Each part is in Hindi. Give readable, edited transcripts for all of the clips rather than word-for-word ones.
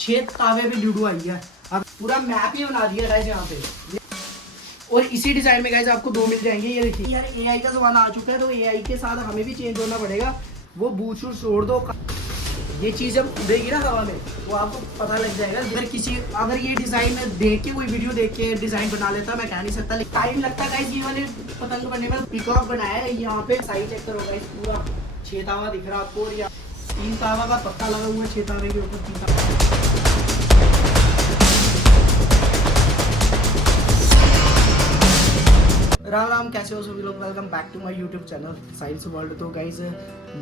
6 तावे पे लूडो आई है। अब पूरा मैप ही बना दिया गाइस यहाँ पे। और इसी डिजाइन में गाइस आपको 2 मिल जाएंगे। ये देखिए यार एआई का जमाना आ चुका है, तो एआई के साथ हमें भी चेंज होना पड़ेगा। वो बूट शूट छोड़ दो, ये चीज़ जब उड़ेगी ना हवा में वो आपको पता लग जाएगा। अगर ये डिज़ाइन देख के कोई वीडियो देख के डिज़ाइन बना लेता, मैं कह नहीं सकता, लेकिन टाइम लगता है गाइस ये वाले पतंग बनने में। पीकॉक बनाया है यहाँ पे, साइज चेक करो गाइस, पूरा 6 तावा दिख रहा है आपको। और या 3 तावा का पत्ता लगा हुआ है 6 तावे के ऊपर 3 तावा। राम राम, कैसे हो सभी लोग? Welcome back to my YouTube channel Science World. तो गाइज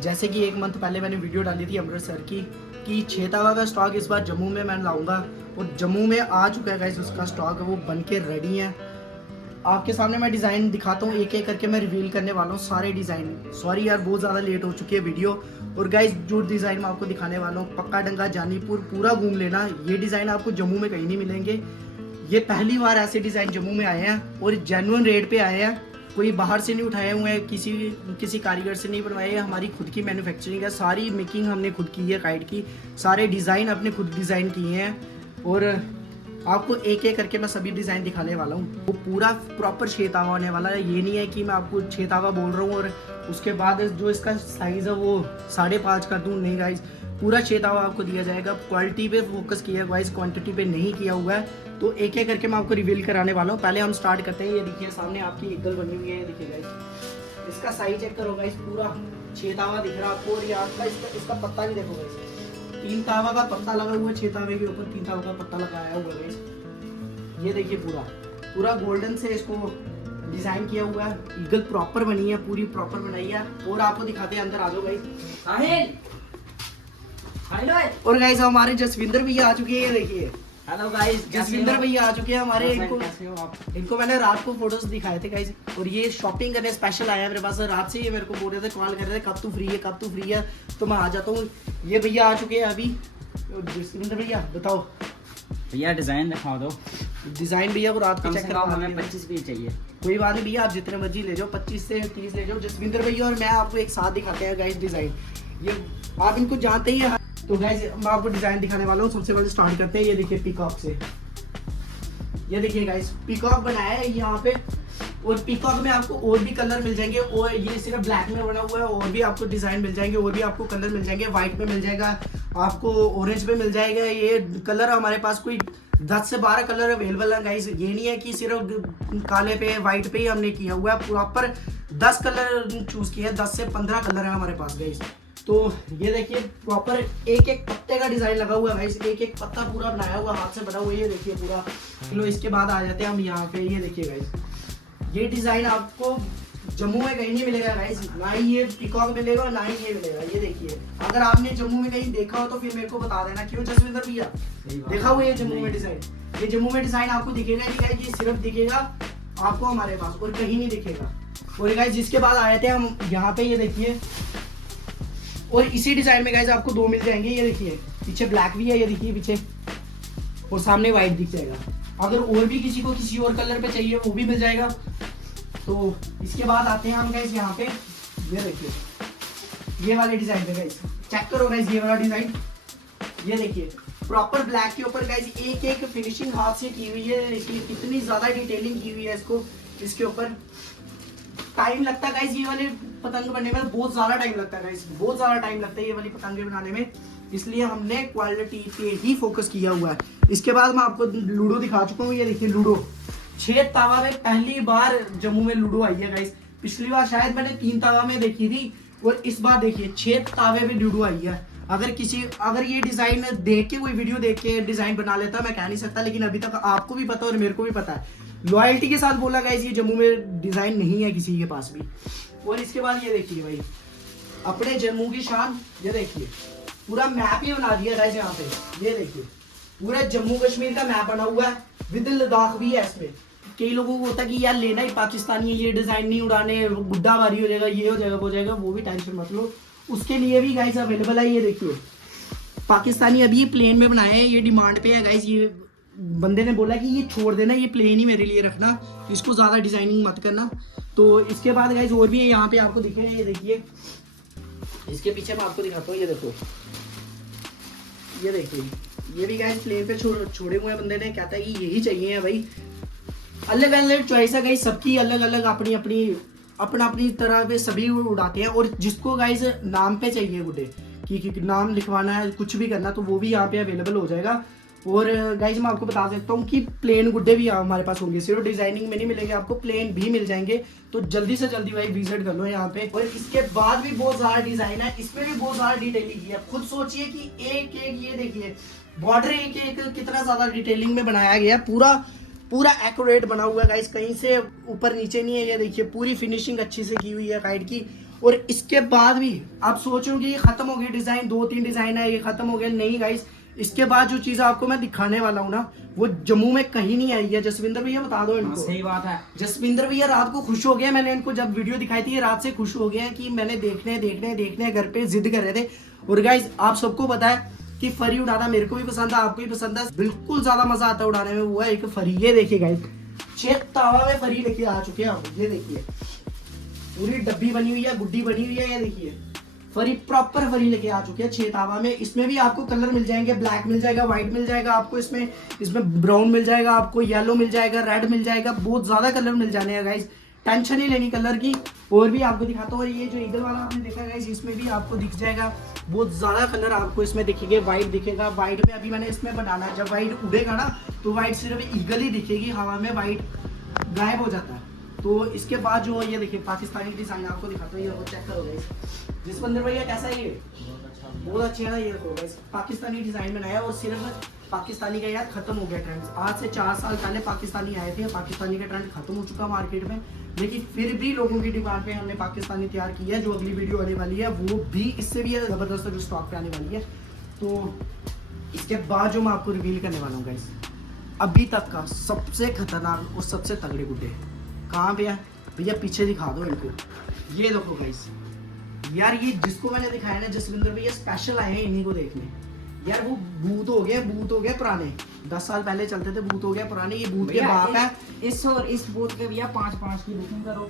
जैसे कि 1 मंथ पहले मैंने वीडियो डाली थी अमृतसर की कि 6 तावा का स्टॉक इस बार जम्मू में मैं लाऊंगा, और जम्मू में आ चुका है गाइज उसका स्टॉक, वो बन के रेडी है। आपके सामने मैं डिज़ाइन दिखाता हूँ, एक एक करके मैं रिवील करने वाला हूँ सारे डिज़ाइन। सॉरी यार बहुत ज़्यादा लेट हो चुकी है वीडियो। और गाइज जो डिज़ाइन मैं आपको दिखाने वाला हूँ, पक्का डंगा जानीपुर पूरा घूम लेना। ये डिज़ाइन आपको जम्मू में कहीं नहीं मिलेंगे। ये पहली बार ऐसे डिज़ाइन जम्मू में आए हैं और जेन्युइन रेट पे आए हैं। कोई बाहर से नहीं उठाए हुए हैं, किसी कारीगर से नहीं बनवाए हैं। हमारी खुद की मैन्युफैक्चरिंग है, सारी मेकिंग हमने खुद की है काइट की, सारे डिज़ाइन अपने खुद डिज़ाइन किए हैं। और आपको एक एक करके मैं सभी डिज़ाइन दिखाने वाला हूँ। वो पूरा प्रॉपर 6 तावा होने वाला है। ये नहीं है कि मैं आपको 6 तावा बोल रहा हूँ और उसके बाद जो इसका साइज़ है वो 5.5 कर दूँ। नहीं गाइज, पूरा 6 तावा आपको दिया जाएगा। क्वालिटी पे फोकस किया हुआ है, इस क्वांटिटी पे नहीं किया हुआ है। तो एक एक करके मैं आपको रिवील कराने वाला हूँ। पहले हम स्टार्ट करते हैं। ये देखिए सामने आपकी ईगल बनी हुई है, ये देखिए गाइस, इसका साइज चेक करो गाइस, पूरा 6 तावा दिख रहा है आपको। और यहाँ का इसका पत्ता भी देखो गाइस, 3 तावा का पत्ता लगा हुआ है 6 तावे के ऊपर 3 तावा का पत्ता लगाया हुआ है गाइस। ये देखिए पूरा गोल्डन से इसको डिजाइन किया हुआ है। ईगल प्रॉपर बनी है, पूरी प्रॉपर बनाई है। और आपको दिखाते हैं, अंदर आ जाओ गाइस। और गाइस हमारे जसविंदर भैया आ चुके हैं, ये देखिए। हेलो गाइस, जसविंदर भैया आ चुके हैं हमारे। इनको मैंने रात को फोटोज दिखाए थे गाइस, और ये शॉपिंग करने स्पेशल आया है मेरे पास। रात से ये मेरे को बोल रहे थे, कॉल कर रहे थे, कब तू फ्री है, तो मैं आ जाता हूँ। ये भैया आ चुके हैं अभी। जसविंदर भैया बताओ भैया डिजाइन दिखा दो। डिजाइन भैया को रात को चेक करवा, हमें 25 पीस चाहिए। कोई बात नहीं भैया, आप जितने मर्जी ले जाओ, 25 से 30 ले जाओ। जसविंदर भैया और मैं आपको एक साथ दिखाते हैं गाइस डिजाइन। ये आप इनको जानते ही हैं। तो गाइस मैं आपको डिजाइन दिखाने वाला हूँ। सबसे पहले स्टार्ट करते हैं। ये देखिए पीकॉक से, ये देखिए गाइस पीकॉक बनाया है यहाँ पे। और पीकॉक में आपको और भी कलर मिल जाएंगे, और ये सिर्फ ब्लैक में बना हुआ है। और भी आपको डिजाइन मिल जाएंगे, और भी आपको कलर मिल जाएंगे। व्हाइट पे मिल जाएगा आपको, ऑरेंज पे मिल जाएगा। ये कलर हमारे पास कोई 10 से 12 कलर अवेलेबल है गाइस। ये नहीं है कि सिर्फ काले पे व्हाइट पे ही हमने किया हुआ है, प्रॉपर 10 कलर चूज किया है। 10 से 15 कलर है हमारे पास गाइस। तो ये देखिए प्रॉपर एक एक पत्ते का डिजाइन लगा हुआ है गाइस, एक एक पत्ता पूरा बनाया हुआ, हाथ से बना हुआ। ये देखिए पूरा किलो। इसके बाद आ जाते हैं हम यहाँ पे। ये देखिए गाइस, ये डिजाइन आपको जम्मू में कहीं नहीं मिलेगा गाइस, ना ही ये पीकॉक मिलेगा, ना ही ये मिलेगा। ये देखिए, अगर आपने जम्मू में कहीं देखा हो तो फिर मेरे को बता देना। क्यों जसविंदर भैया, देखा हुआ है जम्मू में डिजाइन? ये जम्मू में डिजाइन आपको दिखेगा नहीं गाइस, ये सिर्फ दिखेगा आपको हमारे पास, और कहीं नहीं दिखेगा। और गाइस जिसके बाद आए थे हम यहाँ पे, ये देखिए। और इसी डिजाइन में गाइस आपको 2 मिल जाएंगे। ये देखिए पीछे ब्लैक भी है, ये देखिए पीछे, और सामने व्हाइट दिख जाएगा। अगर और भी किसी को किसी और कलर पे चाहिए वो भी मिल जाएगा। तो इसके बाद आते हैं हम गाइस यहाँ पे। ये देखिए ये वाले डिजाइन पे गाइस, चेक करो गाइस ये वाला डिजाइन। ये देखिए प्रॉपर ब्लैक के ऊपर गाइस एक एक फिनिशिंग हाथ से की हुई है। इसकी कितनी ज्यादा डिटेलिंग की हुई है इसको, इसके ऊपर। टाइम लगता है गाइस ये वाले पतंग बनने में, बहुत ज्यादा टाइम लगता है गाइस, बहुत ज्यादा टाइम लगता है ये वाली पतंगे बनाने में। इसलिए हमने क्वालिटी पे ही फोकस किया हुआ है। इसके बाद मैं आपको लूडो दिखा चुका हूँ। ये देखिए लूडो 6 तावा में पहली बार जम्मू में लूडो आई है गाइस। पिछली बार शायद मैंने 3 तावा में देखी थी, और इस बार देखिए 6 तावे पे लूडो आई है। अगर ये डिजाइन देख के कोई वीडियो देख के डिजाइन बना लेता, मैं कह नहीं सकता, लेकिन अभी तक आपको भी पता और मेरे को भी पता है। लॉयल्टी के साथ बोला गाइस, ये जम्मू में डिजाइन नहीं है किसी के पास भी। और इसके बाद ये देखिए भाई अपने जम्मू की शान, ये देखिए पूरा मैप ही बना दिया गाइस यहाँ पे। ये देखिए पूरा जम्मू कश्मीर का मैप बना हुआ है, विद लद्दाख भी है इसमें। कई लोगों को होता है कि यार लेना ही पाकिस्तानी है, ये डिजाइन नहीं उड़ाने, गुड्डा भारी हो जाएगा, ये हो जाएगा, वो हो जाएगा। वो भी टेंशन मत लो, उसके लिए भी गाइस अवेलेबल है। ये देखिए पाकिस्तानी अभी ये प्लेन में बनाया है, ये डिमांड पे है गाइस। ये बंदे ने बोला कि ये छोड़ देना, ये प्लेन ही मेरे लिए रखना, इसको ज्यादा डिजाइनिंग मत करना। तो इसके बाद गाइस और भी है यहाँ पे आपको दिखेगा। ये देखिए इसके पीछे मैं आपको दिखाता हूँ। ये देखो, ये देखिए ये भी गाइस प्लेन पे छोड़े हुए बंदे ने, कहता है कि यही चाहिए है भाई। अलग अलग चॉइस है गाइस सबकी, अलग अलग अपनी अपनी तरह पे सभी उड़ाते हैं। और जिसको गाइस नाम पे चाहिए गुड्डे कि नाम लिखवाना है, कुछ भी करना, तो वो भी यहाँ पे अवेलेबल हो जाएगा। और गाइस मैं आपको बता सकता हूँ कि प्लेन गुड्डे भी हमारे पास होंगे, सिर्फ डिजाइनिंग में नहीं मिलेंगे आपको, प्लेन भी मिल जाएंगे। तो जल्दी से जल्दी भाई विजिट कर लो यहाँ पे। और इसके बाद भी बहुत सारा डिजाइन है, इसमें भी बहुत सारा डिटेलिंग की है। खुद सोचिए कि एक एक ये देखिए बॉर्डर एक एक कितना ज्यादा डिटेलिंग में बनाया गया है, पूरा एक्यूरेट बना हुआ है गाइस, कहीं से ऊपर नीचे नहीं है। ये देखिए पूरी फिनिशिंग अच्छी से की हुई है काइट की। और इसके बाद भी आप सोचोगे ये खत्म हो गई डिजाइन, 2-3 डिजाइन है ये खत्म हो गया, नहीं गाइस। इसके बाद जो चीज आपको मैं दिखाने वाला हूँ ना, वो जम्मू में कहीं नहीं आई है। जसविंदर भैया बता दो इनको। सही बात है। जसविंदर भैया रात को खुश हो गए, मैंने इनको जब वीडियो दिखाई थी, ये रात से खुश हो गए कि मैंने देखने घर पे जिद कर रहे थे। और गाइस आप सबको पता है कि फरी उड़ाना मेरे को भी पसंद है, आपको भी पसंद है, बिल्कुल ज्यादा मजा आता है उड़ाने में। वो है एक फरी, ये देखिए गाइस 6 तावा में फरी लेके आ चुके हैं हम। ये देखिए पूरी डब्बी बनी हुई है, गुड्डी बनी हुई है। ये देखिए फरी, प्रॉपर फरी लेके आ चुके हैं 6 तावा में। इसमें भी आपको कलर मिल जाएंगे, ब्लैक मिल जाएगा, व्हाइट मिल जाएगा आपको, इसमें ब्राउन मिल जाएगा आपको, येलो मिल जाएगा, रेड मिल जाएगा, बहुत ज्यादा कलर मिल जाने हैं गाइस, टेंशन नहीं लेनी कलर की। और भी आपको दिखाता हूँ, ये जो इधर वाला आपने देखा गाइस, इसमें भी आपको दिख जाएगा बहुत ज्यादा कलर आपको इसमें दिखेंगे। व्हाइट दिखेगा, व्हाइट में अभी मैंने इसमें बनाना है, जब व्हाइट उड़ेगा ना तो व्हाइट सिर्फ ईगल ही दिखेगी, हवा में व्हाइट गायब हो जाता है। तो इसके बाद जो ये देखिए पाकिस्तानी डिजाइन आपको दिखाता हूँ, ये चेक करो गाइस। जिसवंदर भैया कैसा है ये? बहुत अच्छे है ना, ये देखो गाइस पाकिस्तानी डिजाइन बनाया। और सिर्फ पाकिस्तानी का यार खत्म हो गया ट्रेंड, आज से 4 साल पहले पाकिस्तानी आए थे, पाकिस्तानी का ट्रेंड खत्म हो चुका मार्केट में, लेकिन फिर भी लोगों की डिमांड पे हमने पाकिस्तानी तैयार की है। जो अगली वीडियो आने वाली है वो भी इससे भी जबरदस्त जो स्टॉक पे आने वाली है। तो इसके बाद जो मैं आपको रिवील करने वाला हूँ गाइस, अभी तक का सबसे खतरनाक और सबसे तगड़े गुड्डे कहाँ पे है भैया, पीछे दिखा दो इनको। ये देखो गाइस यार, ये जिसको मैंने दिखाया ना जसविंदर भैया स्पेशल आए हैं इन्हीं को देखने। यार वो भूत हो गए पुराने, 10 साल पहले चलते थे, भूत हो गया पुराने, ये भूत के बाप है। इस भूत के भैया 5-5 की बुकिंग करो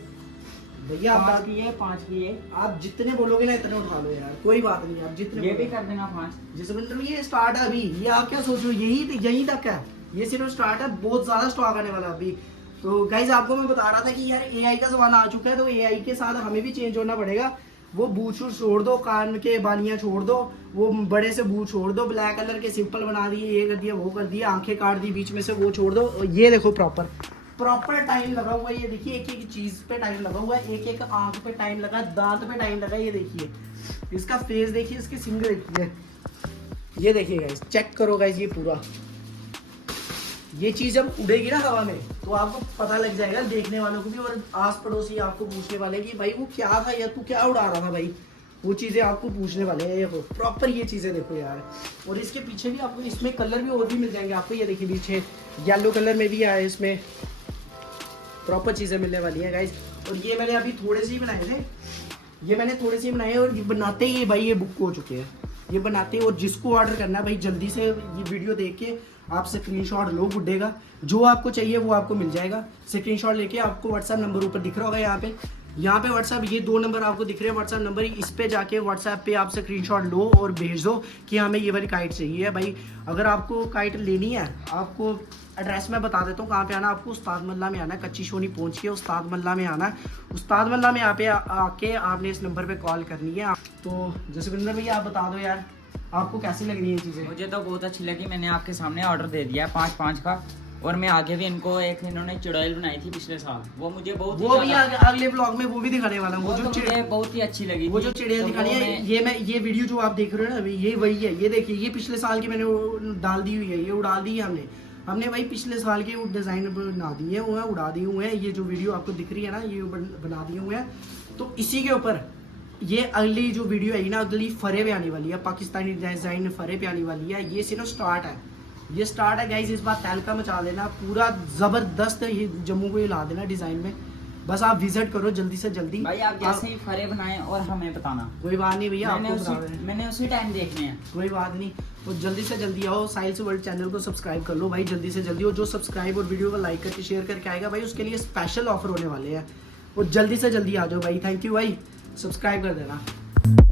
भैया, आप 5 की है, आप जितने बोलोगे ना इतने उठा लो यार, कोई बात नहीं, आप जितने ये भी कर देना 5। जसविंदर भैया ये स्टार्ट है अभी, ये आप क्या सोचो यही तक है, ये सिर्फ स्टार्ट है, बहुत ज्यादा स्टॉक आने वाला अभी। तो गाइज आपको मैं बता रहा था कि यार एआई का जमाना आ चुका है, तो एआई के साथ हमें भी चेंज होना पड़ेगा। वो बूट शूट छोड़ दो, कान के बालियां छोड़ दो, वो बड़े से बूट छोड़ दो, ब्लैक कलर के सिंपल बना दिए, ये कर दिया वो कर दिया, आंखें काट दी बीच में से, वो छोड़ दो। और ये देखो प्रॉपर टाइम लगा हुआ है, ये देखिए एक एक चीज पे टाइम लगा हुआ है, एक एक आंख पे टाइम लगा, दांत पे टाइम लगा। ये देखिए इसका फेस देखिए, इसके सिंग देखिए, ये देखिए गाइस चेक करो गाइस, ये पूरा ये चीज जब उड़ेगी ना हवा में तो आपको पता लग जाएगा देखने वालों को भी, और आस पड़ोसी आपको पूछने वाले कि भाई वो क्या था यार, तू क्या उड़ा रहा था भाई, वो चीजें आपको पूछने वाले हैं। देखो प्रॉपर ये चीजें देखो यार। और इसके पीछे भी आपको इसमें कलर भी और भी मिल जाएंगे आपको, ये देखिए पीछे येलो कलर में भी आए, इसमें प्रॉपर चीजें मिलने वाली है गाइज। और ये मैंने अभी थोड़े से ही बनाए थे, ये मैंने थोड़े से ही बनाए, और ये बनाते ही भाई ये बुक हो चुके हैं, ये बनाते। और जिसको ऑर्डर करना है भाई जल्दी से ये वीडियो देख के आप स्क्रीनशॉट लो गुड्डे का, जो आपको चाहिए वो आपको मिल जाएगा। स्क्रीनशॉट लेके आपको व्हाट्सएप नंबर ऊपर दिख रहा होगा, यहाँ पे व्हाट्सएप, ये 2 नंबर आपको दिख रहे हैं व्हाट्सएप नंबर, इस पे जाके व्हाट्सएप पे आप स्क्रीनशॉट लो और भेज दो कि हमें ये वाली काइट चाहिए भाई। अगर आपको काइट लेनी है, आपको एड्रेस मैं बता देता हूँ कहाँ पे आना, आपको उस्ताद मल्ला में आना है, कच्ची शोनी पहुँच के उस्ताद मल्ला में आना है। उस्ताद मल्ला में यहाँ पे आके आपने इस नंबर पे कॉल करनी है। तो जसविंदर भैया आप बता दो यार आपको कैसी लग रही है चीज़ें? मुझे तो बहुत अच्छी लगी, मैंने आपके सामने ऑर्डर दे दिया 5-5 का। और मैं आगे भी इनको एक इन्होंने चुड़ैल बनाई थी पिछले साल, वो मुझे बहुत वो भी अगले ब्लॉग में वो भी दिखाने वाला हूँ। वो जो मुझे बहुत ही अच्छी लगी, वो जो चिड़िया दिखानी है, ये वीडियो जो आप देख रहे हो ना अभी, ये वही है। ये देखिए ये पिछले साल की मैंने डाल दी हुई है, ये उड़ा दी है हमने भाई पिछले साल के डिज़ाइन बना दिए हुए हैं, उड़ा दिए हुए हैं। ये जो वीडियो आपको दिख रही है ना, ये बना दिए हुए हैं। तो इसी के ऊपर ये अगली जो वीडियो है ना, अगली फरे पे आने वाली है, पाकिस्तानी डिजाइन फरे पे आने वाली है। ये सिर्फ स्टार्ट है, ये स्टार्ट है गाइस। इस बार तहलका मचा देना पूरा, जबरदस्त ये जम्मू को हिला देना डिजाइन में। बस आप विजिट करो जल्दी से जल्दी भाई, आप जैसे ही फरे बनाए और हमें बताना। कोई बात नहीं भैया, मैंने उसी टाइम देखने हैं, कोई बात नहीं। तो जल्दी से जल्दी आओ, साइल्स वर्ल्ड चैनल को सब्सक्राइब कर लो भाई जल्दी से जल्दी। और जो सब्सक्राइब और वीडियो को लाइक करके शेयर करके आएगा भाई, उसके लिए स्पेशल ऑफर होने वाले हैं। और जल्दी से जल्दी आ जाओ भाई। थैंक यू भाई, सब्सक्राइब कर देना।